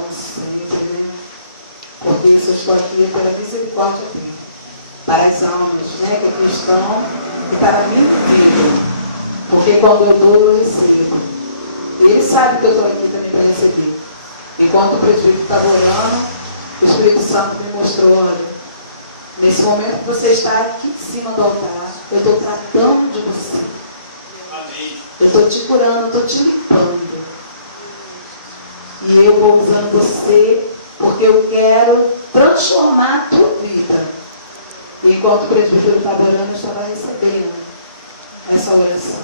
como sempre, né? Porque isso eu estou aqui pela misericórdia dele, para as almas, né, que aqui estão, e para mim mesmo. Porque quando eu dou, eu recebo. E ele sabe que eu estou aqui também para receber. Enquanto o presbítero estava orando, o Espírito Santo me mostrou, olha, nesse momento que você está aqui em cima do altar, eu estou tratando de você. Amém. Eu estou te curando, eu estou te limpando. E eu vou usando você, porque eu quero transformar a tua vida. E enquanto o presbítero estava orando, eu estava recebendo essa oração.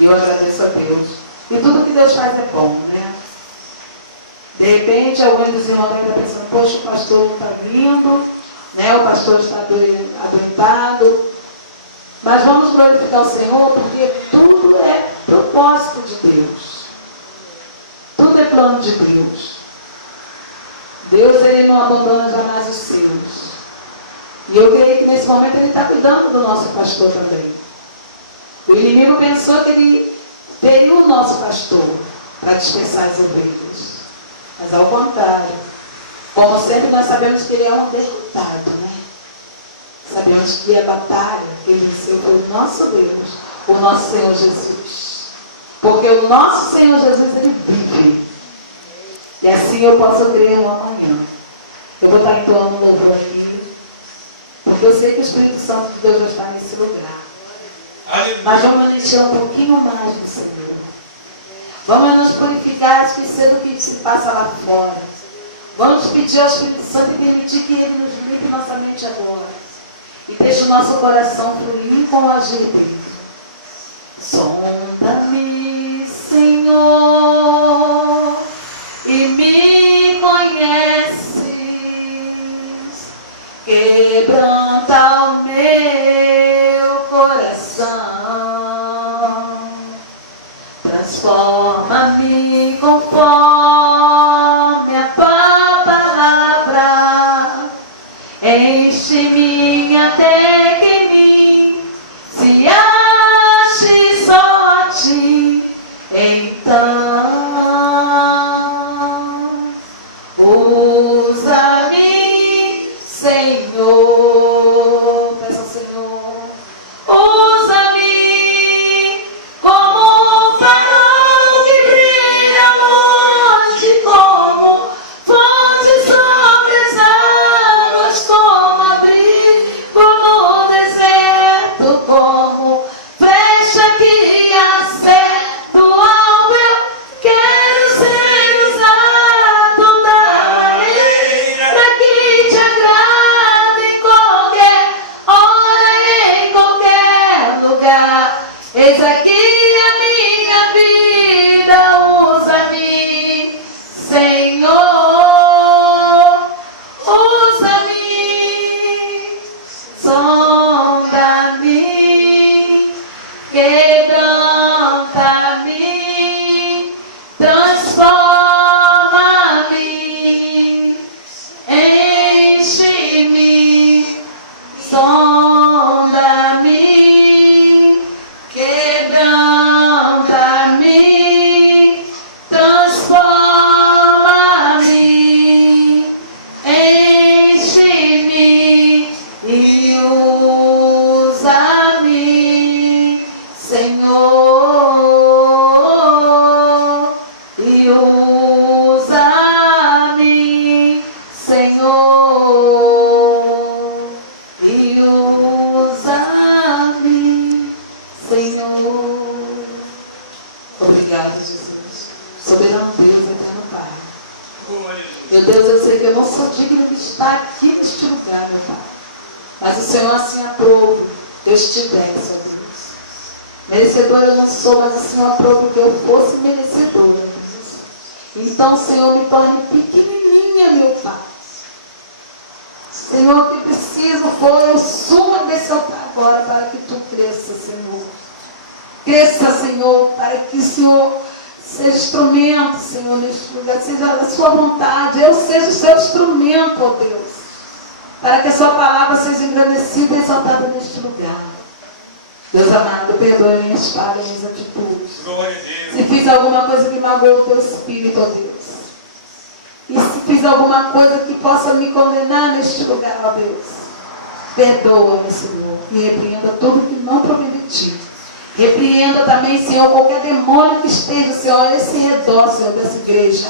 E eu agradeço a Deus. E tudo que Deus faz é bom, né? De repente, alguns dos irmãos estão pensando, poxa, o pastor não está vindo, né? O pastor está adoentado. Mas vamos glorificar o Senhor, porque tudo é propósito de Deus. Tudo é plano de Deus. Deus, ele não abandona jamais os seus. E eu creio que nesse momento ele está cuidando do nosso pastor também. O inimigo pensou que ele teria o nosso pastor para dispersar as ovelhas. Mas ao contrário, como sempre nós sabemos que ele é um derrotado, né? Sabemos que a batalha que ele venceu foi o nosso Deus, o nosso Senhor Jesus. Porque o nosso Senhor Jesus, ele vive. E assim eu posso crer no amanhã. Eu vou estar entoando um louvor aqui, porque eu sei que o Espírito Santo de Deus já está nesse lugar. Mas vamos encher um pouquinho mais do Senhor. Vamos nos purificar, esquecer do que se passa lá fora. Vamos pedir ao Espírito Santo e permitir que Ele nos limpe nossa mente agora. E deixe o nosso coração fluir com o agir dele. Sonda-me, Senhor, e me conheces. Quebranta o meu coração. Transforma-me conforme a tua palavra. Enche-me até que em mim se ache só a ti. Então, usa-me, Senhor. Peça ao Senhor. Usa-me como um farol que brilha longe, como fonte sobre as águas, como abrigo no deserto, como flecha que acerta o alvo. Eu quero ser usado da maneira que te agrada, em qualquer hora e em qualquer lugar. Eis aqui a minha vida, usa-me, Senhor, usa-me, sonda-me, quebranta-me, transforma-me, enche-me, sonda-me, quebranta-me, transforma-me, enche-me e usa-me, Senhor, e usa-me, Senhor, e usa-me, Senhor. Obrigado, Jesus. Soberano Deus, eterno Pai. Meu Deus, eu sei que eu não sou digno de estar aqui neste lugar, meu Pai. Mas o Senhor assim aprova. Eu estivesse, ó Deus. Merecedora eu não sou, mas o Senhor aprova que eu fosse merecedora, Deus. Então, Senhor, me torne pequenininha, meu Pai. Senhor, o que preciso for, eu sumo desse altar agora para que Tu cresça, Senhor. Cresça, Senhor, para que o Senhor seja instrumento, Senhor, neste lugar. Seja a Sua vontade, eu seja o Seu instrumento, ó Deus. Para que a Sua palavra seja engrandecida e exaltada neste lugar. Deus amado, perdoe minhas falhas, minhas atitudes. Glória a Deus. Se fiz alguma coisa que magoou o Teu Espírito, ó Deus. E se fiz alguma coisa que possa me condenar neste lugar, ó Deus, perdoa-me, Senhor, e repreenda tudo que não provém de Ti. Repreenda também, Senhor, qualquer demônio que esteja, Senhor, a esse redor, Senhor, dessa igreja,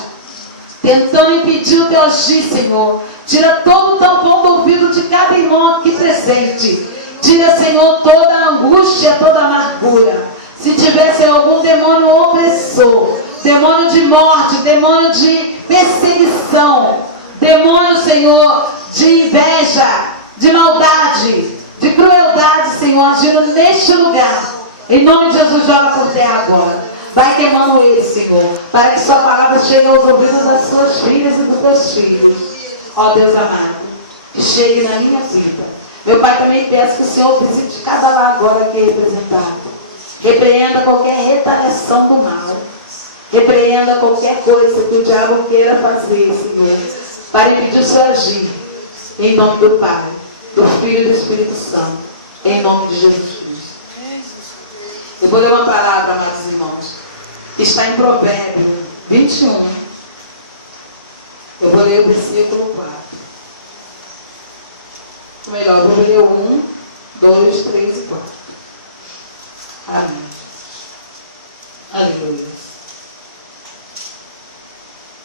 tentando impedir o Teu agir, Senhor. Tira todo o tampão do ouvido de cada irmão aqui presente. Tira, Senhor, toda a angústia, toda a amargura. Se tivesse algum demônio opressor, demônio de morte, demônio de perseguição, demônio, Senhor, de inveja, de maldade, de crueldade, Senhor, agindo neste lugar, em nome de Jesus, joga por terra agora. Vai queimando ele, Senhor, para que sua palavra chegue aos ouvidos das suas filhas e dos teus filhos. Ó Deus amado, que chegue na minha vida. Meu Pai, também peço que o Senhor visite cada lá agora aqui representado. Repreenda qualquer retaliação do mal. Repreenda qualquer coisa que o diabo queira fazer, Senhor, para impedir o seu agir. Em nome do Pai, do Filho e do Espírito Santo. Em nome de Jesus Cristo. Eu vou ler uma palavra, amados irmãos, que está em Provérbios 21. Eu vou ler o versículo 4. Ou melhor, eu vou ler o 1, 2, 3 e 4. Amém. Aleluia.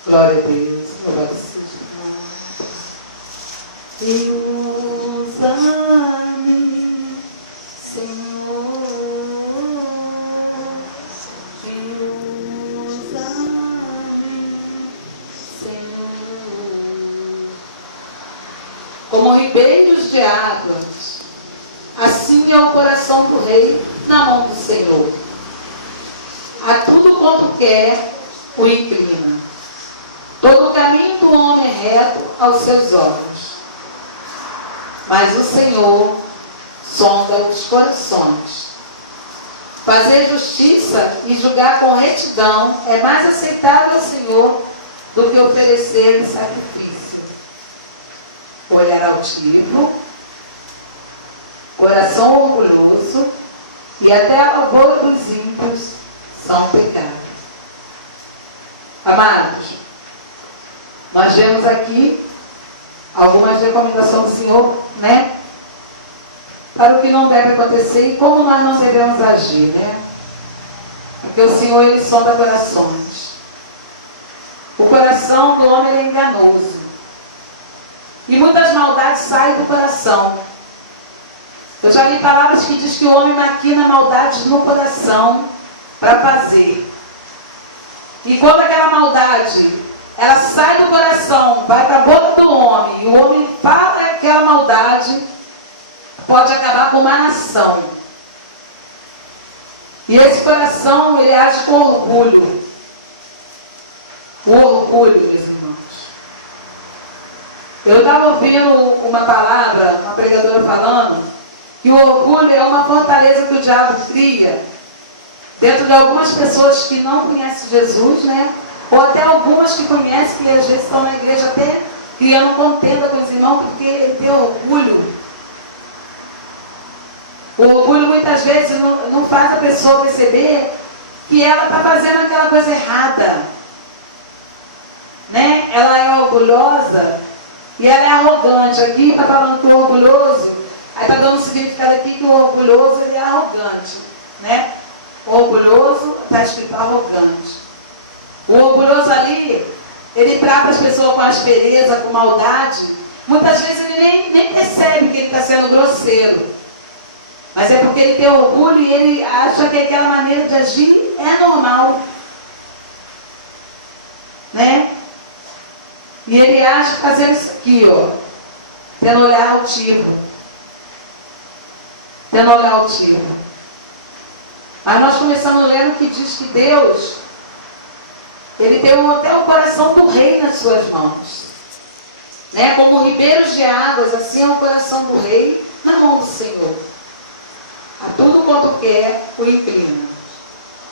Glória a Deus. Louvado seja. Usa-me, Senhor. Usa-me, Senhor. Como ribeiros de águas, assim é o coração do rei na mão do Senhor. A tudo quanto quer, o inclina. Todo o caminho do homem é reto aos seus olhos. Mas o Senhor sonda os corações. Fazer justiça e julgar com retidão é mais aceitável ao Senhor do que oferecer sacrifício. Olhar altivo, coração orgulhoso e até a lavoura dos ímpios são pecado. Amados, nós vemos aqui algumas recomendações do Senhor, né? Para o que não deve acontecer e como nós não devemos agir, né? Porque o Senhor, Ele sonda corações. O coração do homem é enganoso. E muitas maldades saem do coração. Eu já li palavras que diz que o homem maquina maldades no coração para fazer. E quando aquela maldade, ela sai do coração, vai para a boca do homem, e o homem fala aquela maldade, pode acabar com uma nação. E esse coração, ele age com orgulho. O orgulho, meus irmãos. Eu estava ouvindo uma palavra, uma pregadora falando, que o orgulho é uma fortaleza que o diabo cria dentro de algumas pessoas que não conhecem Jesus, né? Ou até algumas que conhecem, que às vezes estão na igreja até criando contenda com os irmãos, porque ele tem orgulho. O orgulho muitas vezes não faz a pessoa perceber que ela está fazendo aquela coisa errada. Né? Ela é orgulhosa e ela é arrogante. Aqui está falando que o orgulhoso, aí está dando um significado aqui que o orgulhoso ele é arrogante. Né? O orgulhoso está escrito arrogante. O orgulhoso ali, ele trata as pessoas com aspereza, com maldade. Muitas vezes ele nem percebe que ele está sendo grosseiro. Mas é porque ele tem orgulho e ele acha que aquela maneira de agir é normal. Né? E ele age fazendo isso aqui, ó. Tendo olhar altivo. Tendo olhar altivo. Mas nós começamos lendo que diz que Deus, Ele tem até o coração do rei nas suas mãos. Né? Como ribeiros de águas, assim é o coração do rei na mão do Senhor. A tudo quanto quer, o inclina.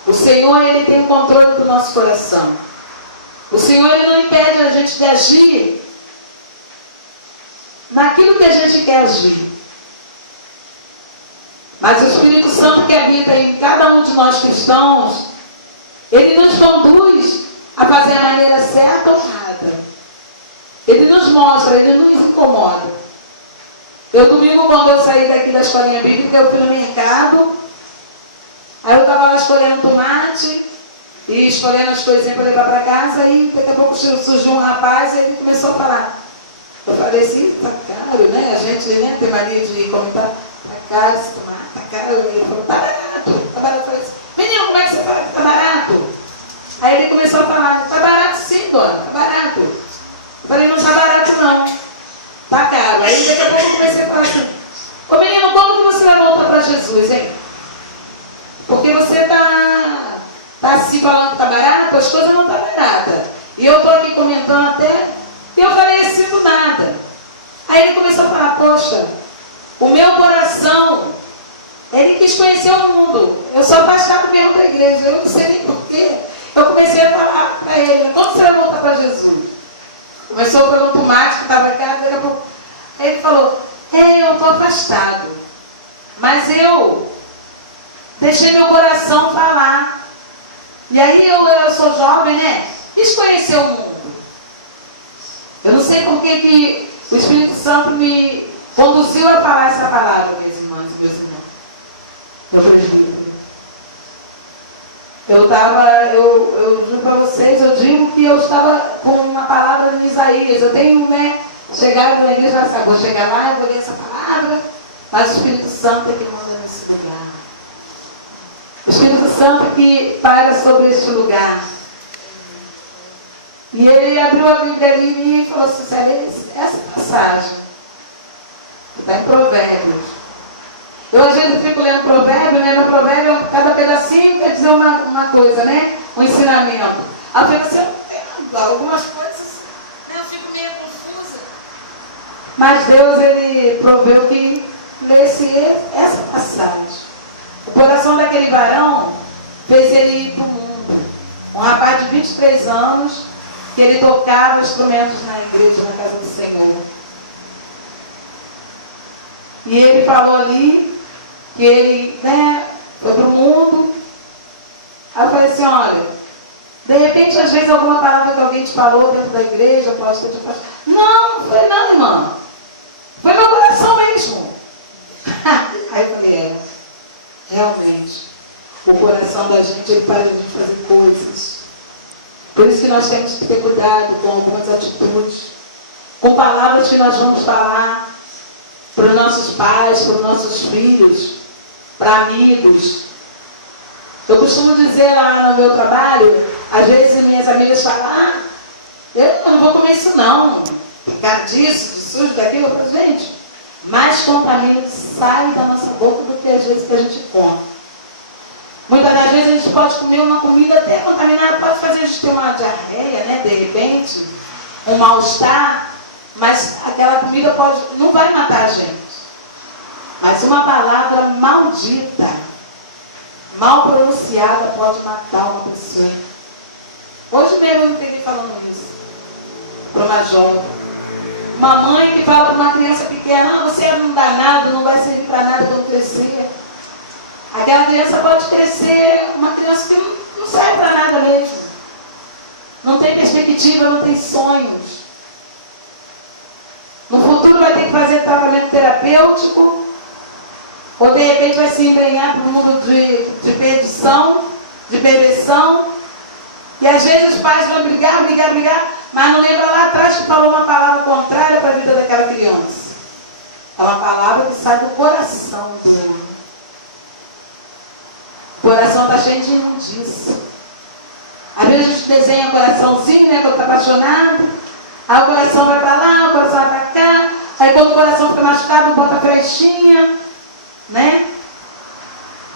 O Senhor, Ele tem o controle do nosso coração. O Senhor, Ele não impede a gente de agir naquilo que a gente quer agir. Mas o Espírito Santo que habita em cada um de nós cristãos, ele nos conduz a fazer a maneira certa ou errada. Ele nos mostra, ele nos incomoda. Eu domingo, quando eu saí daqui da escolinha bíblica, eu fui no mercado. Aí eu estava lá escolhendo tomate e escolhendo as coisinhas para levar para casa. E daqui a pouco surgiu um rapaz e ele começou a falar. Eu falei assim, tá caro, né? A gente, né, tem mania de comentar, tá caro esse tomate, tá caro. Ele falou, tá barato, tá barato. Eu falei assim, menino, como é que você fala que tá barato? Aí ele começou a falar, tá barato sim, dona, tá barato. Eu falei, não tá barato não, tá caro. Aí daqui a pouco eu comecei a falar assim, ô menino, como que você vai voltar para Jesus, hein? Porque você tá assim falando que tá barato, as coisas não tá baratas. E eu tô aqui comentando até, e eu falei assim do nada. Aí ele começou a falar, poxa, o meu coração, ele quis conhecer o mundo. Eu sou afastado mesmo da igreja, eu não sei nem porquê. Eu comecei a falar para ele, quando você vai voltar para Jesus? Começou pelo tomate que estava caro, daqui a pouco. Aí ele falou, eu estou afastado. Mas eu deixei meu coração falar. E aí eu sou jovem, né? Quis conhecer o mundo. Eu não sei por que o Espírito Santo me conduziu a falar essa palavra, minhas irmãs e meus irmãos. Meu presbítero. Eu juro para vocês, eu digo que eu estava com uma palavra de Isaías. Eu tenho, né, chegado na igreja, já vou chegar lá, eu vou ler essa palavra, mas o Espírito Santo é que manda nesse lugar. O Espírito Santo que paira sobre este lugar. E ele abriu a Bíblia ali em mim e falou assim, essa passagem está em Provérbios. Eu às vezes fico lendo provérbio, né? No provérbio, cada pedacinho quer dizer uma coisa, né? Um ensinamento. Aí eu fico assim, algumas coisas, eu fico meio confusa. Mas Deus, ele proveu que lesse essa passagem. O coração daquele varão fez ele ir para o mundo. Um rapaz de 23 anos, que ele tocava instrumentos na igreja, na casa do Senhor. E ele falou ali que ele, né, foi para o mundo. Aí eu falei assim, olha, de repente, às vezes, alguma palavra que alguém te falou dentro da igreja, pode ter te falado. Não foi não, irmã. Foi meu coração mesmo. Aí eu falei, realmente, o coração da gente, ele para de fazer coisas. Por isso que nós temos que ter cuidado com algumas atitudes, com palavras que nós vamos falar para os nossos pais, para os nossos filhos, para amigos. Eu costumo dizer lá no meu trabalho, às vezes minhas amigas falam, eu não vou comer isso não, ficar disso, de sujo, daquilo. Eu falo, gente, mais contaminante sai da nossa boca do que às vezes que a gente come. Muitas das vezes a gente pode comer uma comida até contaminada, pode fazer a gente ter uma diarreia, né, de repente, um mal-estar, mas aquela comida não vai matar a gente. Mas uma palavra maldita, mal pronunciada, pode matar uma pessoa. Hoje mesmo eu me peguei falando isso para uma jovem. Uma mãe que fala para uma criança pequena, você não dá nada, não vai servir para nada quando crescer. Aquela criança pode crescer, uma criança que não serve para nada mesmo. Não tem perspectiva, não tem sonhos. No futuro vai ter que fazer tratamento terapêutico, ou de repente vai se embrenhar para um mundo de perdição, de perversão. E às vezes os pais vão brigar, mas não lembra lá atrás que falou uma palavra contrária para a vida daquela criança. É uma palavra que sai do coração do homem. O coração está cheio de imundícia. Às vezes a gente desenha um coraçãozinho, né, quando está apaixonado. Aí o coração vai para lá, o coração vai para cá. Aí quando o coração fica machucado, bota a flechinha, né?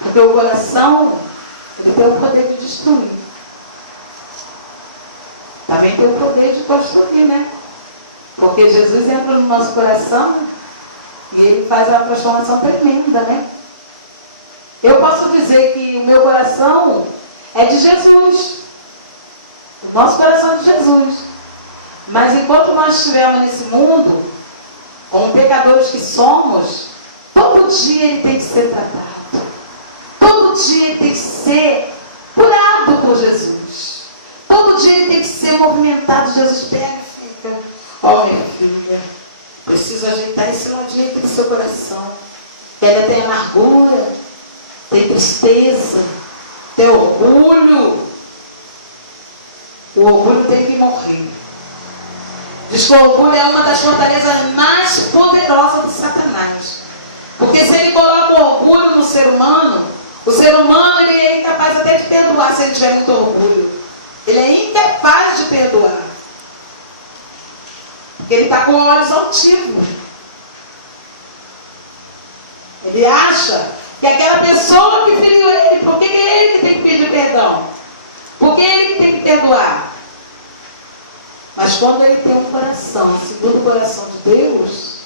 Porque o coração, ele tem o poder de destruir. Também tem o poder de construir, né? Porque Jesus entra no nosso coração e ele faz uma transformação tremenda, né? Eu posso dizer que o meu coração é de Jesus. O nosso coração é de Jesus. Mas enquanto nós estivermos nesse mundo, como pecadores que somos, todo dia ele tem que ser tratado. Todo dia ele tem que ser curado por Jesus. Todo dia ele tem que ser movimentado. Jesus pega e fica. Ó, minha filha, preciso ajeitar esse ladinho aqui do seu coração. Que ainda tem amargura, tem tristeza, tem orgulho. O orgulho tem que morrer. Diz que o orgulho é uma das fortalezas mais poderosas de Satanás. Porque se ele coloca o orgulho no ser humano, o ser humano ele é incapaz até de perdoar se ele tiver muito orgulho. Ele é incapaz de perdoar. Porque ele está com olhos altivos. Ele acha que aquela pessoa que feriu ele, por que é ele que tem que pedir perdão? Por que é ele que tem que perdoar? Mas quando ele tem um coração, segundo o coração de Deus,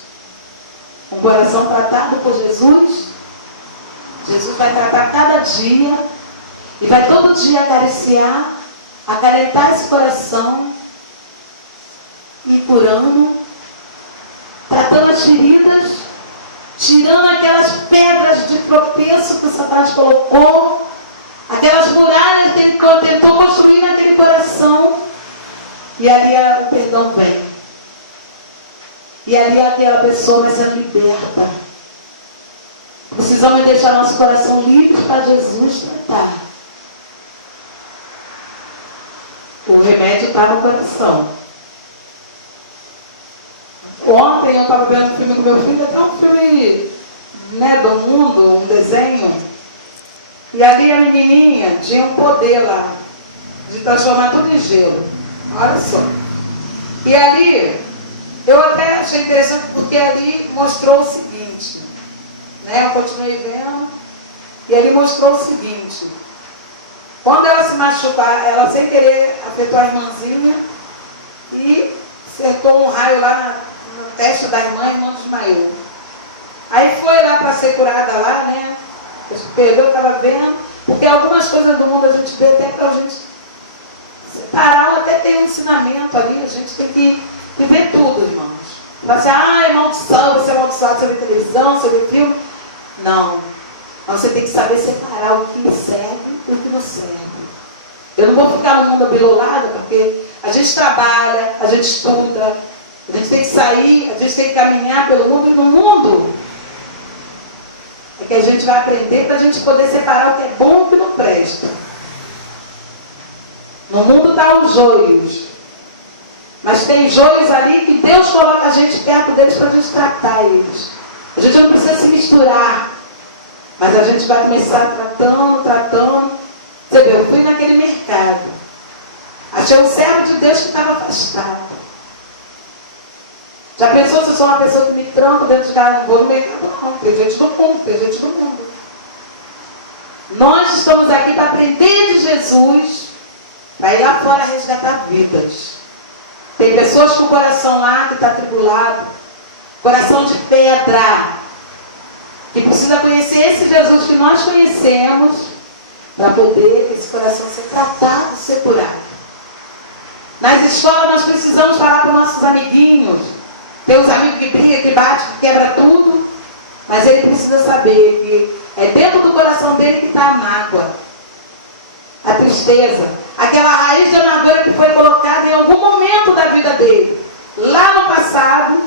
um coração tratado por Jesus, Jesus vai tratar cada dia e vai todo dia acariciar, acalentar esse coração, e curando, tratando as feridas, tirando aquelas pedras de tropeço que o Satanás colocou, aquelas muralhas que ele tentou construir naquele coração, e ali o perdão vem. E ali aquela pessoa vai ser liberta. Precisamos deixar nosso coração livre para Jesus tratar. O remédio está no coração. Ontem eu estava vendo um filme com meu filho, até um filme, né, do mundo, um desenho. E ali a menininha tinha um poder lá, de transformar tudo em gelo. Olha só. E ali, eu até achei interessante porque ali mostrou o seguinte, né, eu continuei vendo, e ali mostrou o seguinte. Quando ela se machucou, ela sem querer afetou a irmãzinha e acertou um raio lá na testa da irmã, a irmã desmaiou. Aí foi lá para ser curada lá, né? Perdeu, estava vendo, porque algumas coisas do mundo a gente vê até para a gente separar, ou até tem um ensinamento ali, a gente tem que ver tudo, irmãos. Fala assim, maldição, você é amaldiçoado, você vê televisão, você vê filme. Não. Mas você tem que saber separar o que serve e o que não serve. Eu não vou ficar no mundo abilolado, porque a gente trabalha, a gente estuda, a gente tem que sair, a gente tem que caminhar pelo mundo, e no mundo é que a gente vai aprender para a gente poder separar o que é bom e o que não presta. No mundo estão os joios, mas tem joios ali que Deus coloca a gente perto deles para a gente tratar eles. A gente não precisa se misturar, mas a gente vai começar tratando. Você vê, eu fui naquele mercado, achei um servo de Deus que estava afastado. Já pensou se eu sou uma pessoa que me tranco dentro de casa? Não vou no mercado, não. Tem gente no mundo, tem gente no mundo. Nós estamos aqui para aprender de Jesus, para ir lá fora resgatar vidas. Tem pessoas com o coração lá que está atribulado, coração de pedra, que precisa conhecer esse Jesus que nós conhecemos, para poder esse coração ser tratado, ser curado. Nas escolas nós precisamos falar para os nossos amiguinhos. Tem uns amigos que brigam, que batem, que quebra tudo, mas ele precisa saber que é dentro do coração dele que está a mágoa, a tristeza, aquela raiz de amargura que foi colocada em algum momento da vida dele, lá no passado,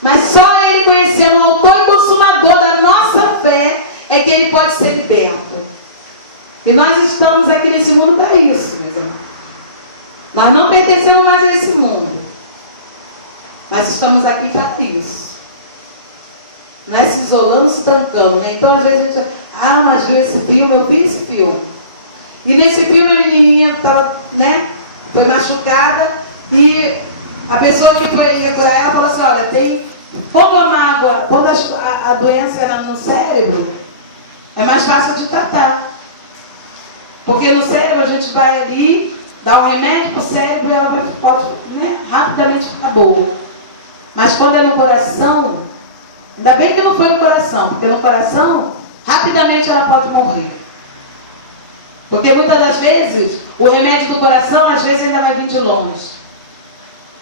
mas só ele conhecendo o autor e consumador da nossa fé é que ele pode ser liberto. E nós estamos aqui nesse mundo para isso, meus irmãos. Nós não pertencemos mais a esse mundo, mas estamos aqui para isso. Não é se isolando, se trancando, né? Então às vezes a gente, mas viu esse filme, eu vi esse filme. E nesse filme a menininha estava, né, foi machucada e a pessoa que ia curar ela falou assim, olha, quando a mágoa, quando a doença era no cérebro, é mais fácil de tratar. Porque no cérebro a gente vai ali, dá um remédio para o cérebro e ela pode, né, rapidamente ficar boa. Mas quando é no coração, ainda bem que não foi no coração, porque no coração, rapidamente ela pode morrer. Porque muitas das vezes, o remédio do coração, às vezes ainda vai vir de longe.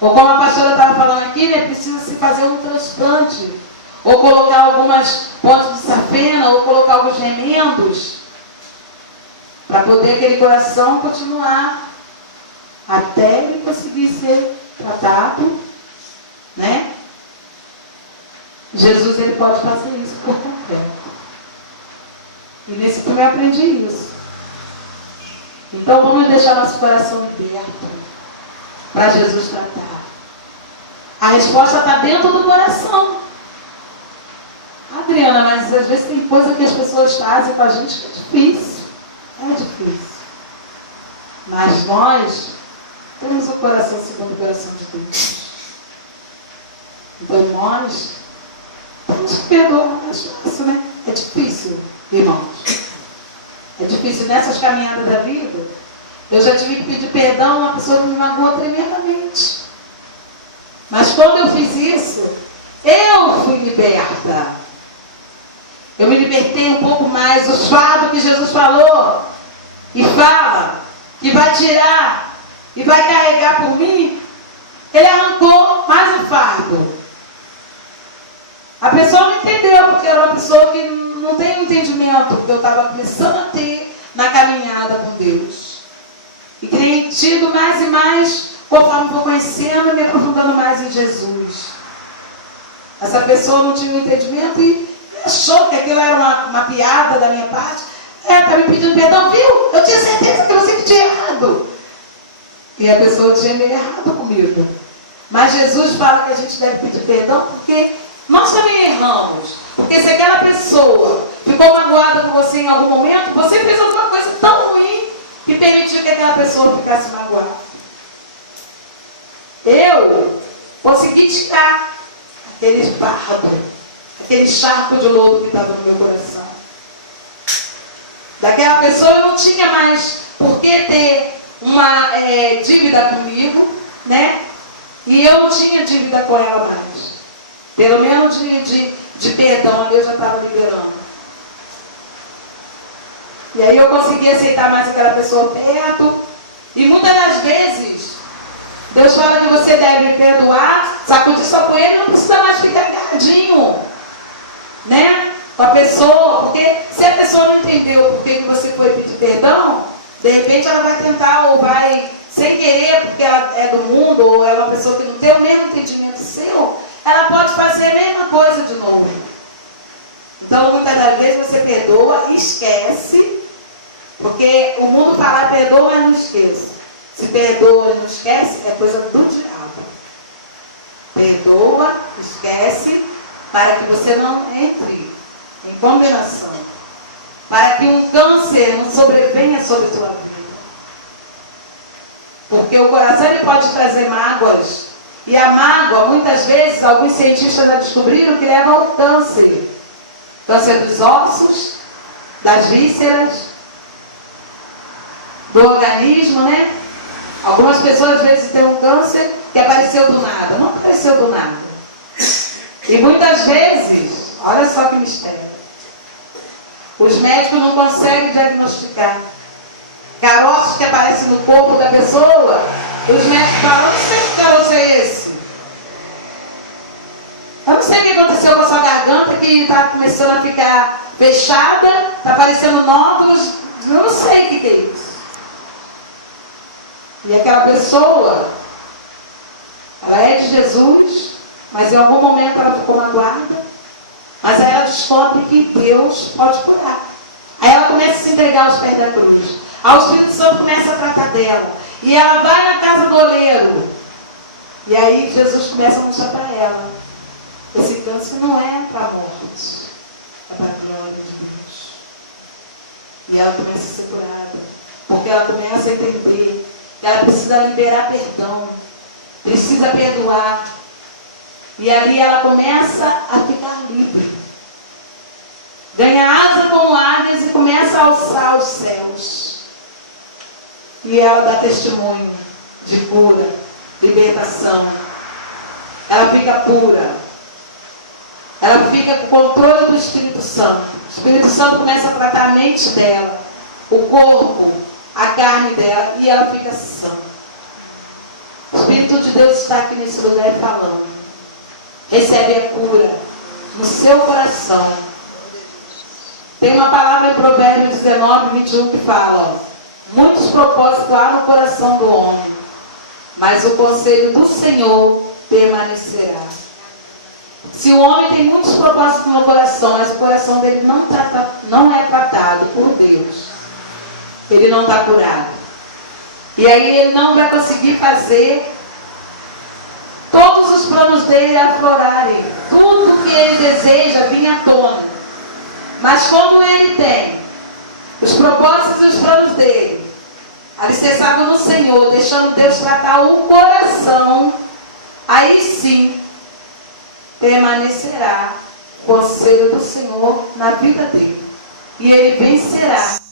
Ou como a pastora estava falando aqui, né, precisa se fazer um transplante. Ou colocar algumas pontas de safena, ou colocar alguns remendos, para poder aquele coração continuar, até ele conseguir ser tratado né? Jesus, ele pode fazer isso por completo. E nesse filme eu aprendi isso. Então vamos deixar nosso coração liberto para Jesus tratar. A resposta está dentro do coração. Adriana, mas às vezes tem coisa que as pessoas fazem com a gente que é difícil. É difícil. Mas nós temos o coração segundo o coração de Deus. Então nós temos que perdoar mais fácil, né? É difícil, irmãos. É difícil nessas caminhadas da vida. Eu já tive que pedir perdão a uma pessoa que me magoou tremendamente. Mas quando eu fiz isso, eu fui liberta. Eu me libertei um pouco mais. Os fardos que Jesus falou e fala que vai tirar e vai carregar por mim, ele arrancou mais um fardo. A pessoa não entendeu, porque era uma pessoa que não tem entendimento, porque eu estava começando a ter na caminhada com Deus. E tenho tido mais e mais, conforme vou conhecendo e me aprofundando mais em Jesus. Essa pessoa não tinha um entendimento e achou que aquilo era uma piada da minha parte. Está me pedindo perdão, viu? Eu tinha certeza que você tinha errado. E a pessoa tinha meio errado comigo. Mas Jesus fala que a gente deve pedir perdão porque nós também erramos. Porque se aquela pessoa ficou magoada com você em algum momento, você fez alguma coisa tão ruim que permitiu que aquela pessoa ficasse magoada. Eu consegui tirar aquele fardo, aquele charco de lodo que estava no meu coração. Daquela pessoa eu não tinha mais por que ter uma dívida comigo, né? E eu não tinha dívida com ela mais. Pelo menos de perdão ali eu já estava liberando. E aí eu consegui aceitar mais aquela pessoa perto. E muitas das vezes, Deus fala que você deve perdoar, sacudir sua poeira e não precisa mais ficar agarradinho, né? Com a pessoa. Porque se a pessoa não entendeu por que você foi pedir perdão, de repente ela vai tentar ou vai, sem querer, porque ela é do mundo, ou é uma pessoa que não tem o mesmo entendimento seu, ela pode fazer a mesma coisa de novo. Então, muitas das vezes você perdoa e esquece, porque o mundo fala perdoa, mas não esqueça. Se perdoa e não esquece, é coisa do diabo. Perdoa, esquece, para que você não entre em condenação. Para que um câncer não sobrevenha sobre a sua vida. Porque o coração ele pode trazer mágoas. E a mágoa, muitas vezes, alguns cientistas já descobriram que leva ao câncer. Câncer dos ossos, das vísceras, do organismo, né? Algumas pessoas, às vezes, têm um câncer que apareceu do nada. Não apareceu do nada. E muitas vezes, olha só que mistério. Os médicos não conseguem diagnosticar. Caroços que aparecem no corpo da pessoa, os médicos falam, eu não sei que caroço é esse. Eu não sei o que aconteceu com a sua garganta, que está começando a ficar fechada, está aparecendo nódulos, eu não sei o que é isso. E aquela pessoa, ela é de Jesus, mas em algum momento ela ficou magoada, mas aí ela descobre que Deus pode curar. Aí ela começa a se entregar aos pés da cruz. Aí o Espírito Santo começa a tratar dela. E ela vai na casa do oleiro. E aí Jesus começa a mostrar para ela. Esse câncer não é para a morte. É para a glória de Deus. E ela começa a ser curada. Porque ela começa a entender que ela precisa liberar perdão. Precisa perdoar. E ali ela começa a ficar livre. Ganha asa como águias e começa a alçar os céus. E ela dá testemunho de cura, libertação. Ela fica pura. Ela fica com o controle do Espírito Santo. O Espírito Santo começa a tratar a mente dela, o corpo, a carne dela, e ela fica sã. O Espírito de Deus está aqui nesse lugar falando. Recebe a cura no seu coração. Tem uma palavra em Provérbios 19, 21 que fala, muitos propósitos há no coração do homem, mas o conselho do Senhor permanecerá. Se o homem tem muitos propósitos no coração, mas o coração dele não é tratado por Deus, ele não está curado. E aí ele não vai conseguir fazer todos os planos dele aflorarem. Tudo que ele deseja vir à tona. Mas quando ele tem os propósitos e os planos dele alicerçado no Senhor, deixando Deus tratar o coração, aí sim permanecerá o conselho do Senhor na vida dele. E ele vencerá